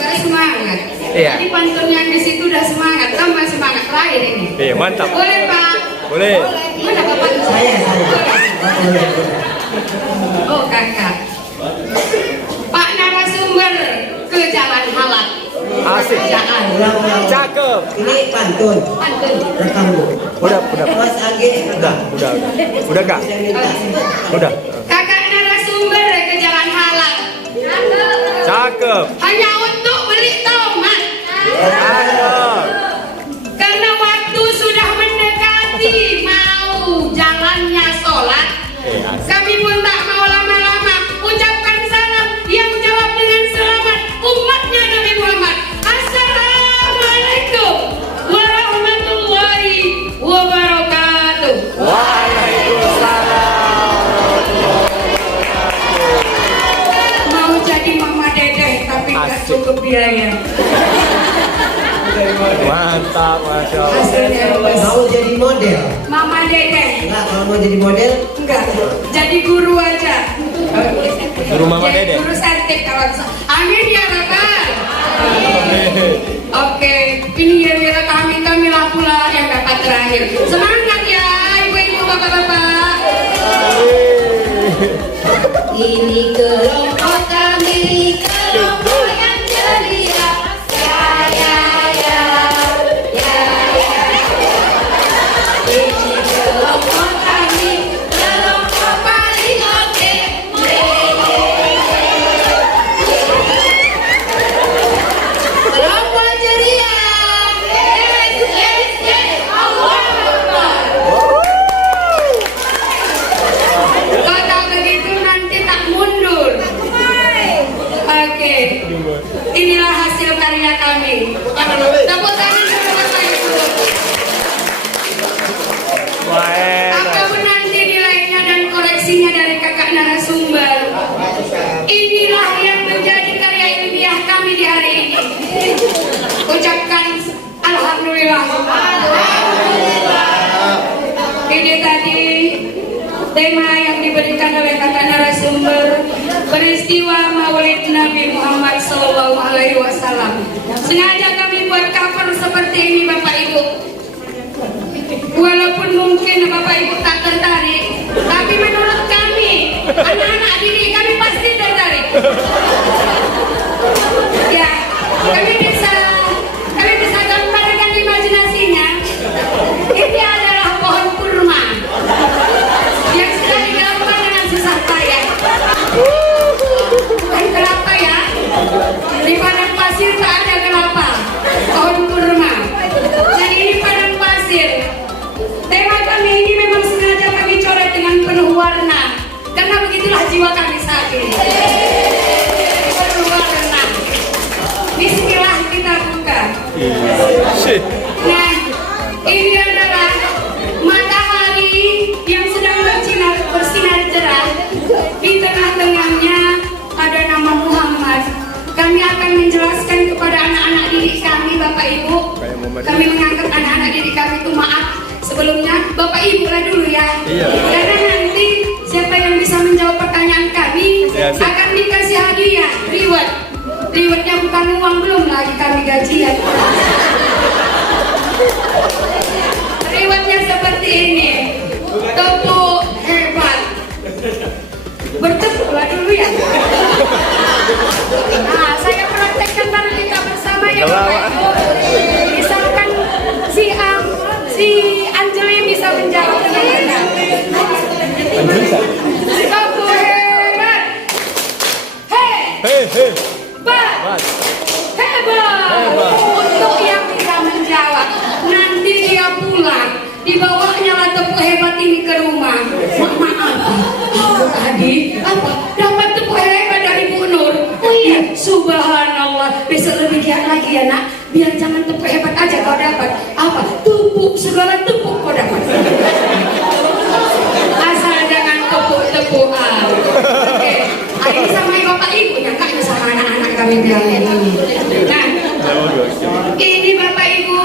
Gak semangat. Iya. Jadi pantun yang di situ udah semangat, tambah semangat terakhir ini. Iya, mantap. Boleh Pak? Boleh. Mana Bapak? Saya. Oh kakak. Pak narasumber ke jalan halal. Asik. Jangan. Cakep. Ini pantun. Pantun. Rekam dulu. Udah. Mas Age. Udah kak. Udah. Kakak narasumber ke jalan halal. Cakep. Hanya untuk beli tomat. Ayo. Karena waktu sudah mendekati mau jalannya sholat. Kami pun tak mau lama-lama ucapkan salam yang jawab dengan selamat umatnya Nabi Muhammad. Assalamualaikum warahmatullahi wabarakatuh. Mau jadi mama dedeh tapi tak Asik. cukup biaya. Mantap, masya Allah. Hasilnya luas. Mau jadi model? Mama dedeh. Enggak, kalau mau jadi model, Enggak, jadi guru aja. Guru Mama Jadi Dedeh. Guru santet kalau bisa. Amin ya Bapak. Oke, ini ya mila kami lah pula yang dapat terakhir. Semangat ya ibu-ibu bapak-bapak. Ini kelompok kami, kelompok yang ceria. Ya. Ini kelompok kami, kelompok paling oke. Kelompok ceria. Yes. Allah Akbar. Kata begitu nanti tak mundur. Oke. Inilah hasil karya kami. Tepuk tangan untuk Bapak Ibu. Wah, enak. Apapun nanti nilainya dan koreksinya dari kakak narasumber, inilah yang menjadi karya ilmiah kami di hari ini. Ucapkan alhamdulillah. Ini tadi tema yang diberikan oleh kakak narasumber, peristiwa Maulid Nabi Muhammad SAW. Sengaja kami buat cover seperti ini Bapak Ibu. Walaupun mungkin Bapak Ibu tak tertarik, tapi menurut kami, anak-anak didik kami pasti tertarik. Ya, kami bisa gambarkan imajinasinya. Ini adalah pohon kurma yang sudah digambar dengan susah payah. Bukan kelapa ya. Di padang pasir tak ada kelapa, pohon kurma. Dan ini padang pasir. Tema kami ini memang sengaja kami coret dengan penuh warna, karena begitulah jiwa kami saat ini. Penuh warna. Bismillah kita buka. Nah, ini adalah matahari yang sedang bersinar cerah. Di tengah-tengahnya ada nama Muhammad. Kami akan menjelaskan kepada anak-anak didik kami, Bapak Ibu. Kami menganggap anak-anak didik kami itu maaf. Sebelumnya, Bapak Ibu lah dulu ya. Iya. Karena nanti siapa yang bisa menjawab pertanyaan kami akan dikasih hadiah, reward. Rewardnya bukan uang, belum lagi kami gajian. Rewardnya seperti ini. Tepuk hebat. Bertepuk lah dulu ya. Nah, saya praktekkan baru kita bersama ya Bapak Ibu. Misalkan si Anjeli bisa menjawab dengan benar. Tepuk hebat. Hei. Hebat. Untuk yang bisa menjawab, nanti dia pulang, dibawanya lah tepuk hebat ini ke rumah. Maaf, aku tadi dapat tepuk hebat dari Bu Nur. Oh iya, subhanallah. Besok lebih giat lagi ya nak. Biar jangan tepuk hebat aja kau dapat. Tepuk segala tepuk kau dapat. Asal jangan tepuk-tepukan. Oke, ini sama Bapak Ibu ya kak, sama anak-anak kami bilang ini. Nah, ini Bapak Ibu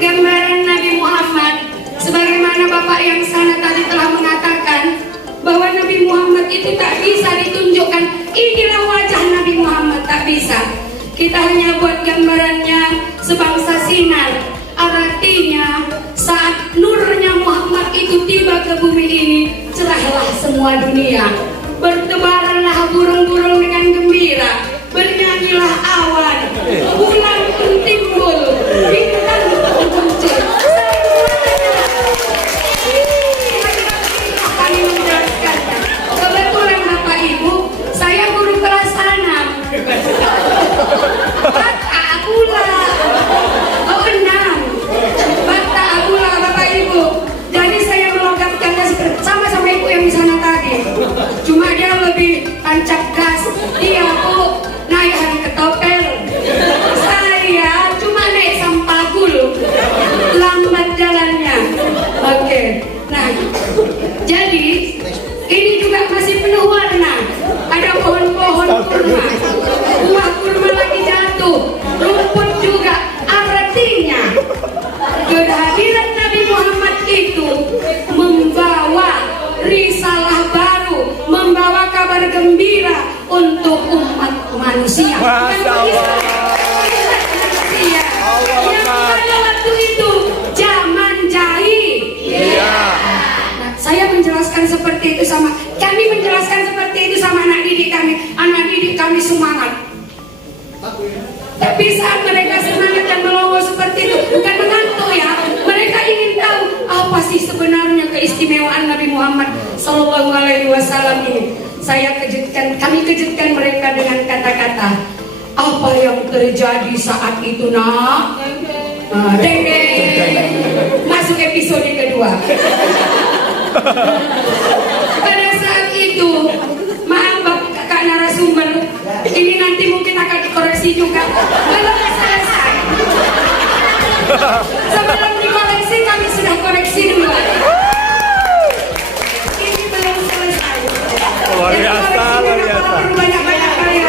gambaran Nabi Muhammad. Sebagaimana Bapak yang sana tadi telah mengatakan bahwa Nabi Muhammad itu tak bisa ditunjukkan. Inilah wajah Nabi Muhammad, tak bisa. Kita hanya buat gambarannya sebangsa sinar. Artinya saat nurnya Muhammad itu tiba ke bumi ini, cerahlah semua dunia. Bertebaranlah burung-burung dengan gembira, bernyanyilah awan, bulan pun timbul, bintang pun muncul. Kami menjelaskannya. Kebetulan Bapak Ibu, saya guru kelas 6. Bata pula. Oh 6. Bata pula Bapak Ibu. Jadi saya melogatkannya sama Ibu yang di sana tadi. Cuma dia lebih tancap gas. Dia Bu naik hari ketopel. Saya cuma naik sampagul. Lambat jalannya. Oke. Nah, jadi ini juga masih penuh warna. Ada pohon-pohon kurma. Buah kurma lagi jatuh. Rumput juga. Artinya kehadiran Nabi Muhammad itu membawa risalah baru, membawa kabar gembira untuk umat manusia. Masya Allah. Manusia. Yang pada waktu itu zaman jahil. Iya. Nah, saya menjelaskan seperti itu kami menjelaskan seperti itu sama anak didik kami semangat. Tapi saat mereka semangat dan melongo seperti itu, bukan mengantuk ya. Mereka ingin tahu apa sih sebenarnya keistimewaan Nabi Muhammad Sallallahu Alaihi Wasallam ini. Kami kejutkan mereka dengan kata-kata. Apa yang terjadi saat itu nak? Deng. Masuk episode kedua. Pada saat itu, maaf kakak narasumber, ini nanti mungkin akan dikoreksi juga. Belum selesai. Sebelum dikoreksi kami sudah koreksi dulu. Ini belum selesai. Luar biasa, luar biasa. Banyak-banyak karya.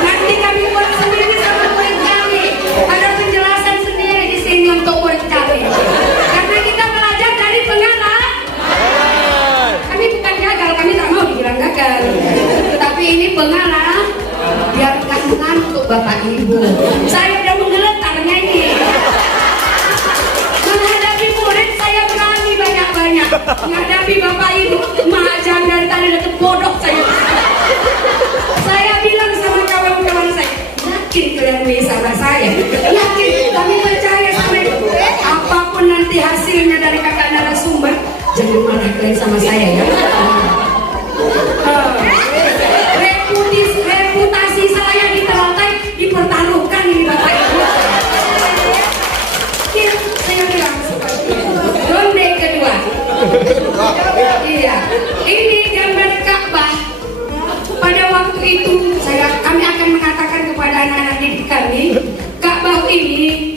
Nanti kami buat sendiri sama murid kami. Ada penjelasan sendiri di sini untuk murid kami. Karena kita belajar dari pengalaman. Kami bukan gagal, kami tak mau dibilang gagal. Tapi ini pengalaman. Biar gak mengantuk Bapak Ibu. Saya udah menggeletarnya ini. Menghadapi murid saya berani banyak-banyak. Menghadapi Bapak Ibu, mahajang dari tadi udah bodoh saya. Saya bilang sama kawan-kawan saya, yakin kalian bisa sama saya? Yakin, kami percaya sama itu. Apapun nanti hasilnya dari kakak narasumber, jangan marah kalian sama saya ya. Reputasi saya diteratai, dipertaruhkan ini Bapak Ibu. Saya bilang seperti itu. Ronde kedua. Iya, ini gambar Ka'bah. Pada waktu itu kami akan mengatakan kepada anak-anak didik kami, Ka'bah ini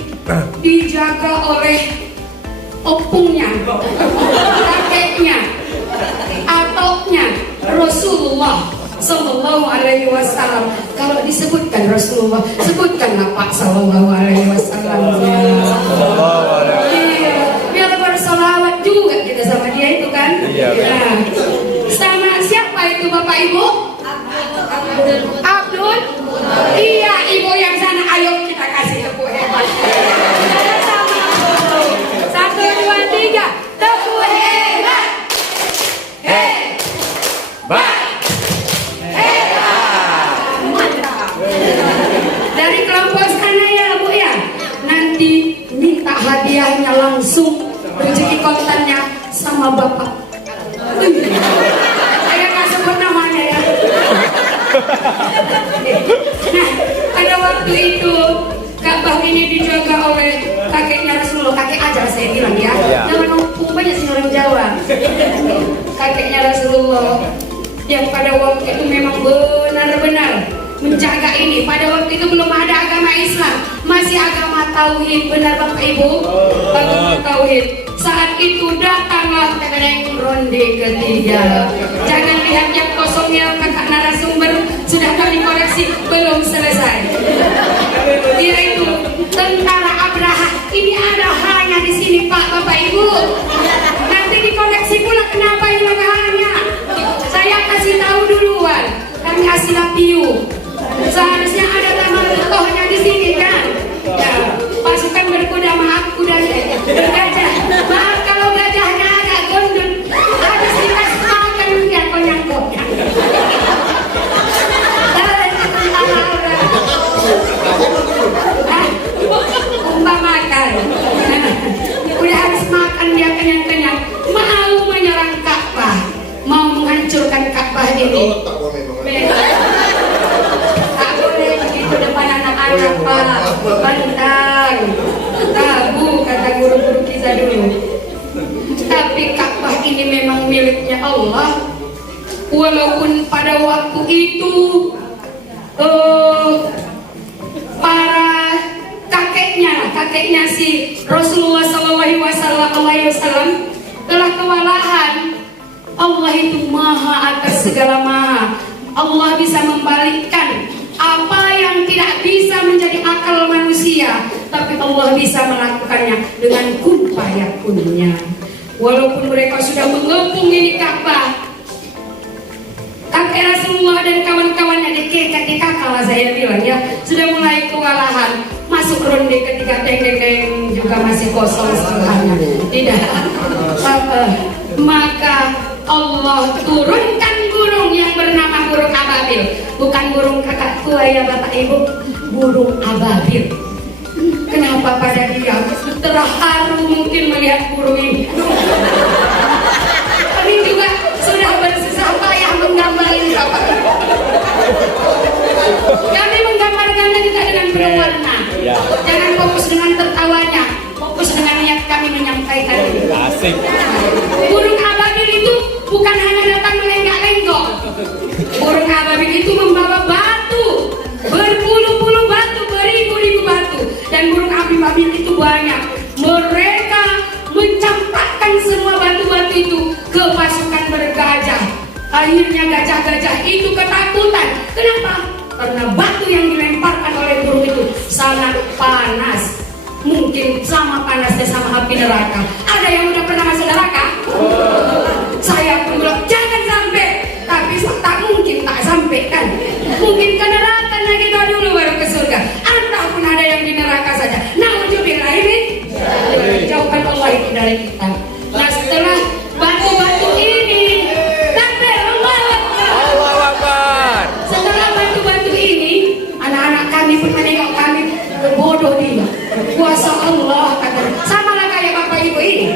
dijaga oleh opungnya, kakeknya, atoknya Rasulullah Sallallahu Alaihi Wasallam. Kalau disebutkan Rasulullah, sebutkanlah Pak Sallallahu Alaihi Wasallam. Iya, biar bersolawat juga kita sama dia itu kan. Nah, sama siapa itu Bapak Ibu? Abdul. Iya, Ibu yang sana. Ayo kita kasih tepuk hebat. Sama-sama. 1, 2, 3. Tepuk hebat. Hebat. Dari kelompok sana ya Bu ya. Nanti minta hadiahnya langsung, rezeki kontannya sama Bapak. Saya nggak sebut namanya ya. Nah, pada waktu itu Ka'bah ini dijaga oleh kakeknya Rasulullah. Kakek aja saya bilang ya. Jangan ngomong banyak sih orang Jawa. Kakeknya Rasulullah yang pada waktu itu memang benar-benar menjaga ini. Pada waktu itu belum ada agama Islam, masih agama tauhid. Benar Bapak Ibu? Agama tauhid. Saat itu datanglah ronde ketiga. Jangan lihat yang kosongnya kakak narasumber sudah kami koreksi, belum selesai. Yaitu tentara Abraha. Ini ada hanya di sini Pak Bapak Ibu. Nanti dikoreksi pula kenapa ini ada hanya. Saya kasih tahu duluan. Kami Asilapiu. Seharusnya ada apa? Pantang, tabu kata guru-guru kita dulu. Tapi Ka'bah ini memang miliknya Allah. Walaupun pada waktu itu para kakeknya si Rasulullah SAW telah kewalahan. Allah itu maha atas segala maha. Allah bisa membalikkan apa yang tidak bisa menjadi akal manusia, tapi Allah bisa melakukannya dengan kun fayakunnya. Walaupun mereka sudah mengepung ini Ka'bah, kakek Rasulullah dan kawan-kawannya dikekak lah saya bilang ya, sudah mulai kewalahan. Masuk ronde ketika teng-teng juga masih kosong setengahnya. Tidak. Maka Allah turunkan burung yang bernama burung ababil. Bukan burung kakak tua ya bapak ibu, burung ababil. Kenapa pada dia terharu mungkin melihat burung ini? Kami juga sudah bersusah payah menggambarkan bapak. Kami menggambarkannya juga dengan penuh warna. Jangan fokus dengan tertawanya, fokus dengan niat kami menyampaikan. Asik. Burung ababil itu bukan hanya datang melenggak-lenggok. Burung ababil itu membawa batu, berpuluh-puluh batu, beribu-ribu batu. Dan burung ababil itu banyak. Mereka mencampakkan semua batu-batu itu ke pasukan bergajah. Akhirnya gajah-gajah itu ketakutan. Kenapa? Karena batu yang dilemparkan oleh burung itu sangat panas. Mungkin sama panasnya sama api neraka. Ada yang udah pernah masuk neraka? Saya pun bilang jangan sampai. Tapi tak mungkin tak sampai kan. Mungkin ke neraka kita dulu baru ke surga. Ataupun ada yang di neraka saja. Nauzubillah ini. Jauhkan Allah itu dari kita. Nah setelah batu-batu ini, takbir Allahu Akbar. setelah batu-batu ini, anak-anak kami pun menengok kami bodoh dia. Kuasa Allah kata, samalah kayak bapak ibu ini.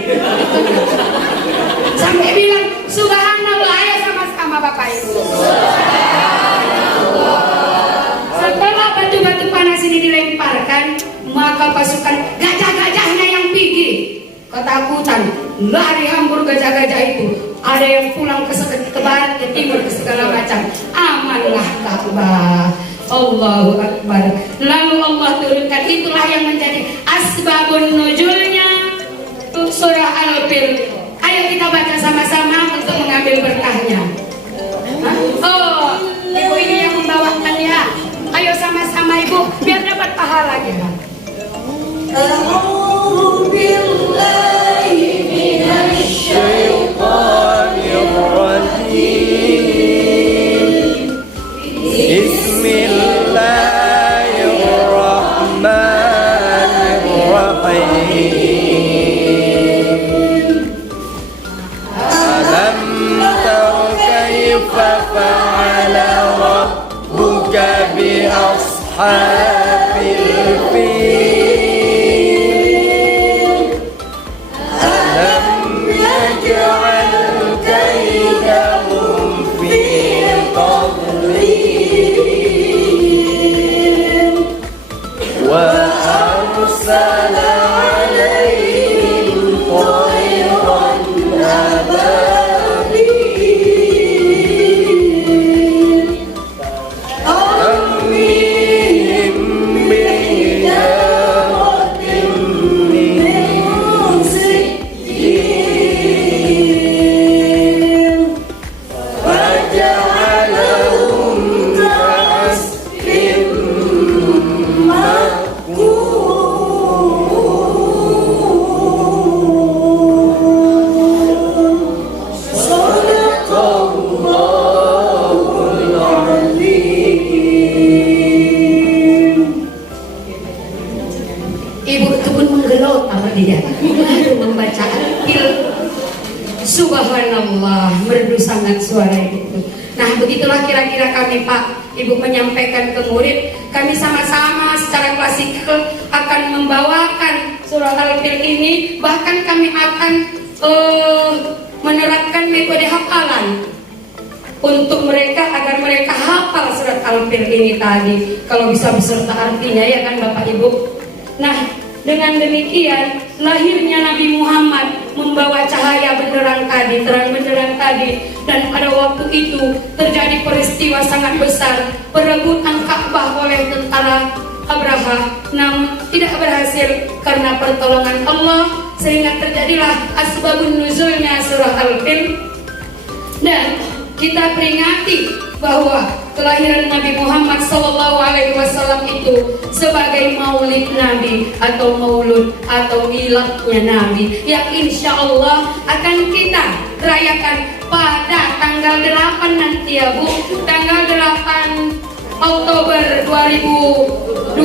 Sampai bilang subhanallah ya sama-sama bapak ibu. Setelah batu-batu panas ini dilemparkan, maka pasukan gajah-gajahnya yang pergi ketakutan, lari hambur gajah-gajah itu. Ada yang pulang ke barat, ke timur, ke segala macam. Amanlah Ka'bah. Allahu Akbar. Lalu Allah turunkan, itulah yang menjadi asbabun nuzulnya surah Al-Fil. Ayo kita baca sama-sama untuk mengambil berkahnya. Oh, ibu ini yang membawakan ya. Ayo sama-sama ibu, biar dapat pahala kita. A'udzu billahi minasy Syaitanir rajim. Bismillahirrahmanirrahim. Alam tara kaifa fa'ala rabbuka bi ashabil fil. Alam yaj'al kaydahum fi tadlil wa arsala 'alaihim tayran ababil tarmihim bijaratin min sijil faja'alahum ka'asfin Ibu itu pun menggelot apa dia baru membaca Al-Fil. Subhanallah, merdu sangat suara itu. Nah begitulah kira-kira kami Pak Ibu menyampaikan ke murid. Kami sama-sama secara klasikal akan membawakan surah Al-Fil ini. Bahkan kami akan menerapkan metode hafalan. untuk mereka agar mereka hafal surat Al-Fil ini tadi. Kalau bisa beserta artinya ya kan Bapak Ibu. Nah, dengan demikian lahirnya Nabi Muhammad membawa cahaya benderang tadi, terang benderang tadi. Dan pada waktu itu terjadi peristiwa sangat besar, perebutan Ka'bah oleh tentara Abraha, namun tidak berhasil karena pertolongan Allah, sehingga terjadilah asbabun nuzulnya surah Al-Fil. Dan kita peringati bahwa kelahiran Nabi Muhammad SAW itu sebagai maulid Nabi atau maulud atau miladnya Nabi yang insya Allah akan kita rayakan pada tanggal 8 nanti ya Bu, tanggal 8 Oktober 2022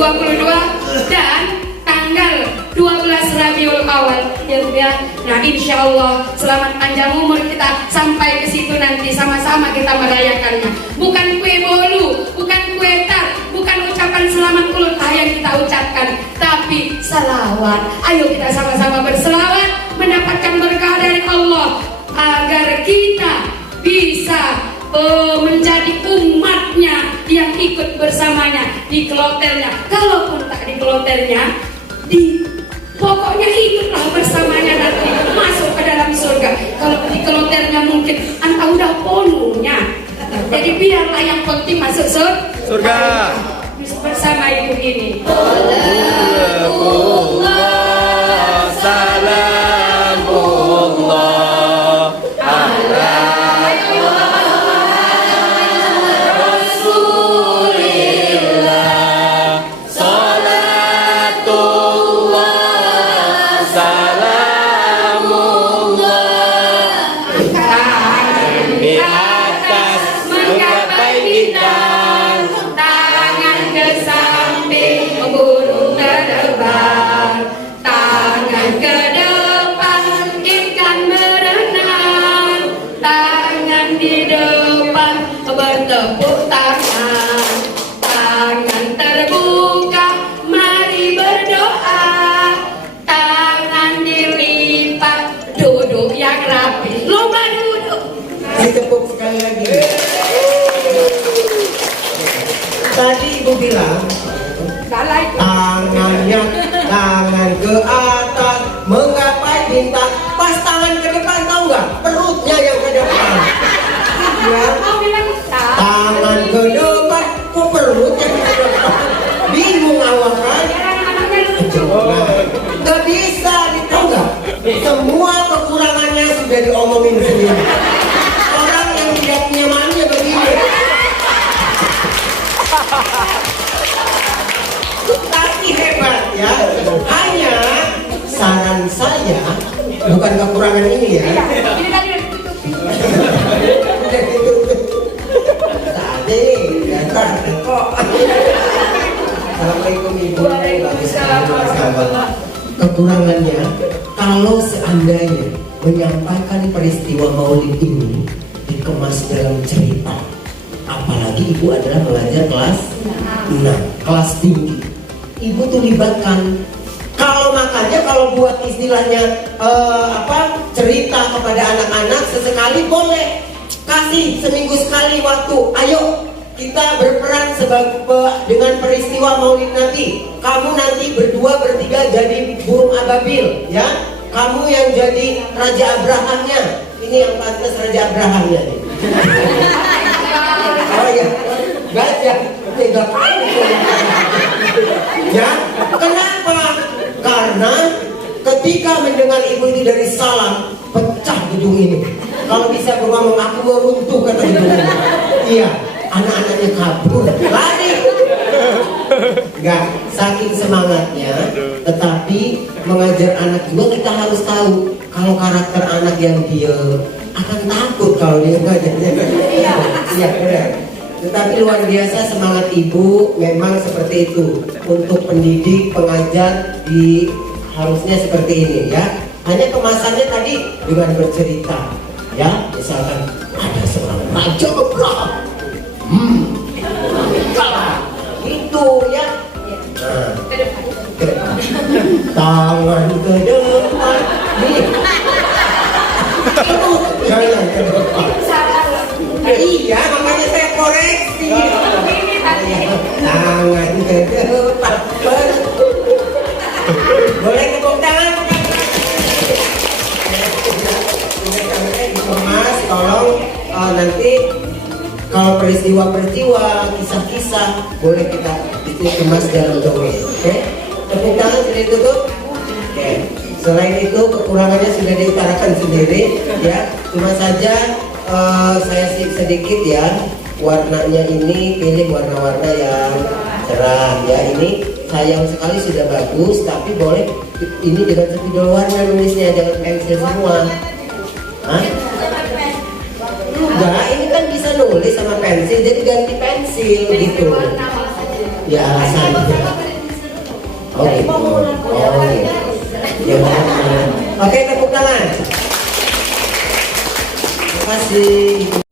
dan tanggal 12 Rabiul Awal ya Bu ya. Nah insya Allah selamat panjang umur kita sampai ke situ nanti sama-sama kita merayakannya. Bukan kue bolu, bukan kue tar, bukan ucapan selamat ulang tahun yang kita ucapkan, tapi salawat. Ayo kita sama-sama berselawat mendapatkan berkah dari Allah agar kita bisa menjadi umatnya yang ikut bersamanya di kloternya. Kalaupun tak di kloternya, pokoknya ikutlah bersamanya nanti masuk ke dalam surga. Kalau di kloternya mungkin anda udah penuhnya, jadi biarlah yang penting masuk surga bersama ibu ini. Salamullah ala Rasulillah, salatullah salamullah di atas menggapai bintang, tangan ke samping burung terbang, tangan ke depan ikan berenang, tangan di depan bertepuk tangan, tangan terbuka mari berdoa, tangan dilipat duduk yang rapi, lomba duduk. Ditepuk sekali lagi. Tadi ibu bilang tangan ke atas menggapai bintang. Pas tangan ke depan tahu nggak? Perutnya yang ke depan. Ya. Tangan ke depan, kok perutnya ke depan? Bingung awak kan? Nggak bisa, tahu nggak? Semua kekurangannya sudah diomongin sendiri. Orang yang tidak punya manusia begini. Tapi hebat ya. Hanya saran saya, bukan kekurangan ini ya. Ini tadi udah ditutupi. Udah ditutup. Tadi datang kok. Assalamualaikum Ibu. Waalaikumsalam warahmatullahi. Kekurangannya, kalau seandainya menyampaikan peristiwa maulid ini dikemas dalam cerita, apalagi Ibu adalah mengajar kelas 6, kelas tinggi, Ibu tuh libatkan. Kalau makanya kalau buat istilahnya cerita kepada anak-anak sesekali boleh, kasih seminggu sekali waktu. Ayo kita berperan dengan peristiwa Maulid Nabi. Kamu nanti berdua bertiga jadi burung ababil, ya. Kamu yang jadi Raja Abrahamnya. Ini yang pantas Raja Abrahamnya nih. Oh ya, gajah 3 kali. Ya, kenapa? Karena ketika mendengar ibu itu dari salam, pecah gedung ini. Kalau bisa ngomong aku mau runtuh kata gedung ini. Iya, anak-anaknya kabur, lari. Enggak, saking semangatnya. Tetapi mengajar anak juga kita harus tahu kalau karakter anak yang diam akan takut kalau dia ngajarnya. Iya, benar. Tetapi luar biasa semangat ibu, memang seperti itu. Untuk pendidik, pengajar harusnya seperti ini ya. Hanya kemasannya tadi dengan bercerita, ya. Misalkan ada seorang Raja Abraham, itu ya. Nah, ke depan. Tangan ke depan, nih. Jangan ke depan. Iya. Boleh tepuk tangan. Mas, tolong nanti kalau peristiwa-peristiwa, kisah-kisah boleh kita dikemas dalam dongeng. Oke? Tepuk tangan sudah ditutup. Oke. Selain itu kekurangannya sudah diutarakan sendiri, ya. Cuma saja saya sedikit ya, warnanya ini pilih warna-warna yang cerah ya. Ini sayang sekali sudah bagus, tapi boleh ini dengan spidol warna nulisnya, jangan pensil semua. Hah? Enggak, ini kan bisa nulis sama pensil, jadi ganti pensil gitu. Ya alasan. Oh gitu. Oh gitu. Ya, oke, tepuk tangan. Terima kasih.